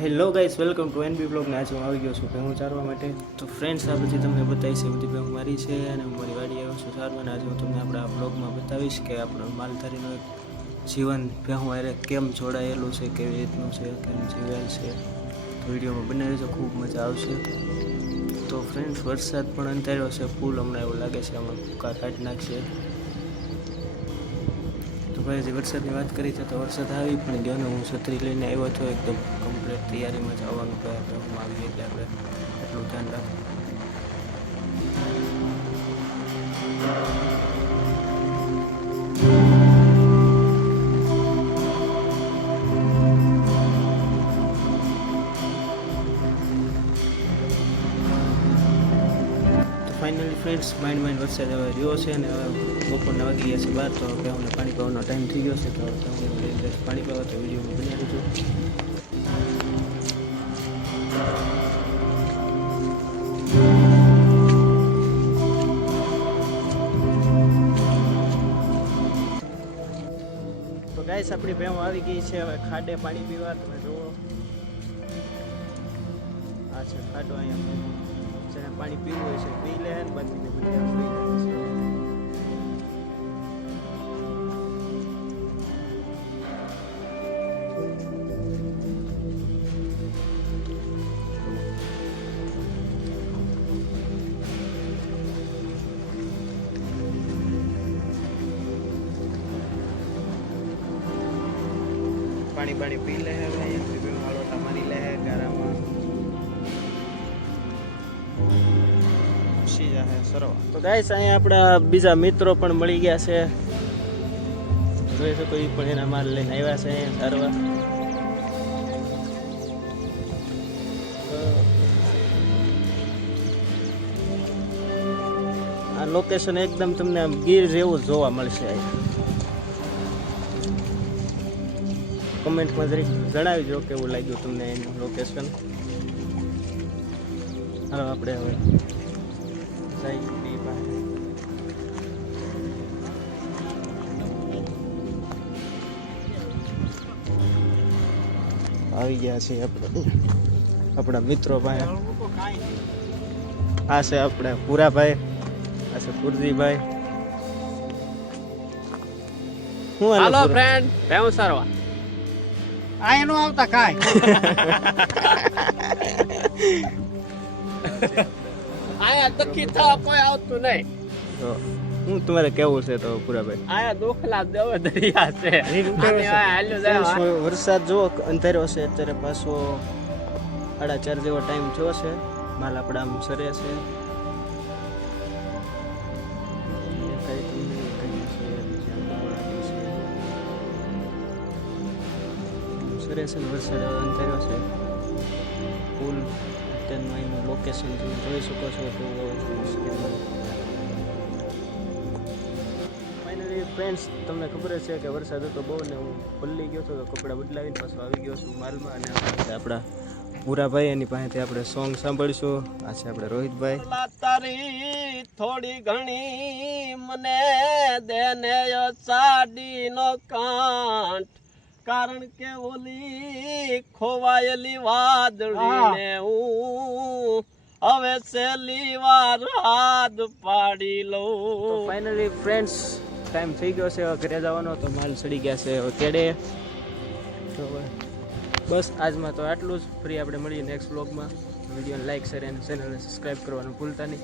Hello guys, welcome to NB બ્લોગને. આજે હું આવી ગયો છું ભેહું ચારવા માટે. તો ફ્રેન્ડ્સ, આ બધી તમને બતાવીશ એ બધી ભેહું મારી છે અને હું મારી વાડી આવ્યો છું ચારવા. અને આજે હું તમને આપણા બ્લોગમાં બતાવીશ કે આપણો માલધારીનો એક જીવન ભેહું હારે કેમ જોડાયેલું છે, કેવી રીતનું છે, કેમ જીવેલ છે. તો વિડીયોમાં બનાવી રહેજો, ખૂબ મજા આવશે. તો ફ્રેન્ડ્સ, વરસાદ પણ અંધાર્યો છે ફૂલ. હમણાં એવું લાગે છે હમણાં ભૂકા કાઢી નાખશે. તો ભાઈ, જે વરસાદની વાત કરી છે તો વરસાદ આવી પણ ગયો ને હું છત્રી લઈને આવ્યો હતો એકદમ કમ્પ્લીટ તૈયારીમાં જવાનું. કહે હું આવીએ એટલે આપણે એટલું ધ્યાન રાખવું. ફાઇનલી ફ્રેન્ડ્સ, માઇન્ડ વરસાદ હવે રહ્યો છે ને બપોરના વાગી ગયા છે 12. તો ભેહુંને પાણી પીવાનો ટાઈમ થઈ ગયો છે. તો ભેહુંને લઈ જઈશ પાણી પીવા. તો વિડીયોમાં બનાવી દેજો. તો ગાઈસ, આપણી ભેહું આવી ગઈ છે હવે ખાડે પાણી પીવા. તમે જુઓ, આ છે ખાડો. અહીંયા જેને પાણી પીવું હોય છે પી લે ને બાકીને બધા પી લે છે. પાણી પી લે હવે. અહીંયા આળોટા મારી લે ગારામાં. તો ગાઈસ, અહીંયા આપણા બીજા મિત્રો પણ મળી ગયા છે. જોઈ શકો, એ પણ એના માલ લઈને આવ્યા છે અહીંયા સારવા. આ લોકેશન એકદમ તમને આમ ગીર જેવું જોવા મળશે. કમેન્ટમાં જરીક જણાવજો કેવું લાગ્યું તમને એનું લોકેશન. હાલો આપણે હવે આવી ગયા છે આપણા મિત્રો પાસે. આ છે આપણે પુરાભાઈ, આ છે પુરજીભાઈ. હું હાલો ફ્રેન્ડ, ભેહું સારવા આ એનો આવતા કાય આયા દખી થા કોઈ આવતું નહીં. હું તમારે કેવું છે તો પુરાભાઈ? આયા દોખલા દેવ દરિયા છે. વરસાદ જો અંધાર્યો છે અત્યારે, પાછો 4:30 જેવો ટાઈમ થયો છે. માલ આપણા આમ સરે છે. સરે છે વરસાદ અંધાર્યો છે ફૂલ. અત્યારનું એનું લોકેશન જોઈ શકો છો. તો ફ્રેન્ડ્સ, તમને ખબર છે કે વરસાદ હતો બહુ ને હું પલ્લી ગયો હતો. તો કપડાં બદલાવીને પાછો આવી ગયો છું માલમાં. અને આપણા પુરાભાઈ, એની પાસેથી આપણે સોંગ સાંભળીશું. આ છે આપણે રોહિતભાઈ. તારી થોડી ઘણી મને દેને સાડીનો કાંઠ, કારણ કે ઓલી ખોવાયેલી વાદળીને હું હવે છેલ્લી વાર હાથ પાડી લઉં. ફાઇનલી ફ્રેન્ડ્સ, ટાઈમ થઈ ગયો છે ઘરે જવાનો. તો માલ ચડી ગયા છે હવે કેડે. તો બસ આજમાં તો આટલું જ. ફરી આપણે મળીએ નેક્સ્ટ વ્લોગમાં. વિડીયોને લાઈક, શેર અને ચેનલને સબસ્ક્રાઈબ કરવાનું ભૂલતા નહીં.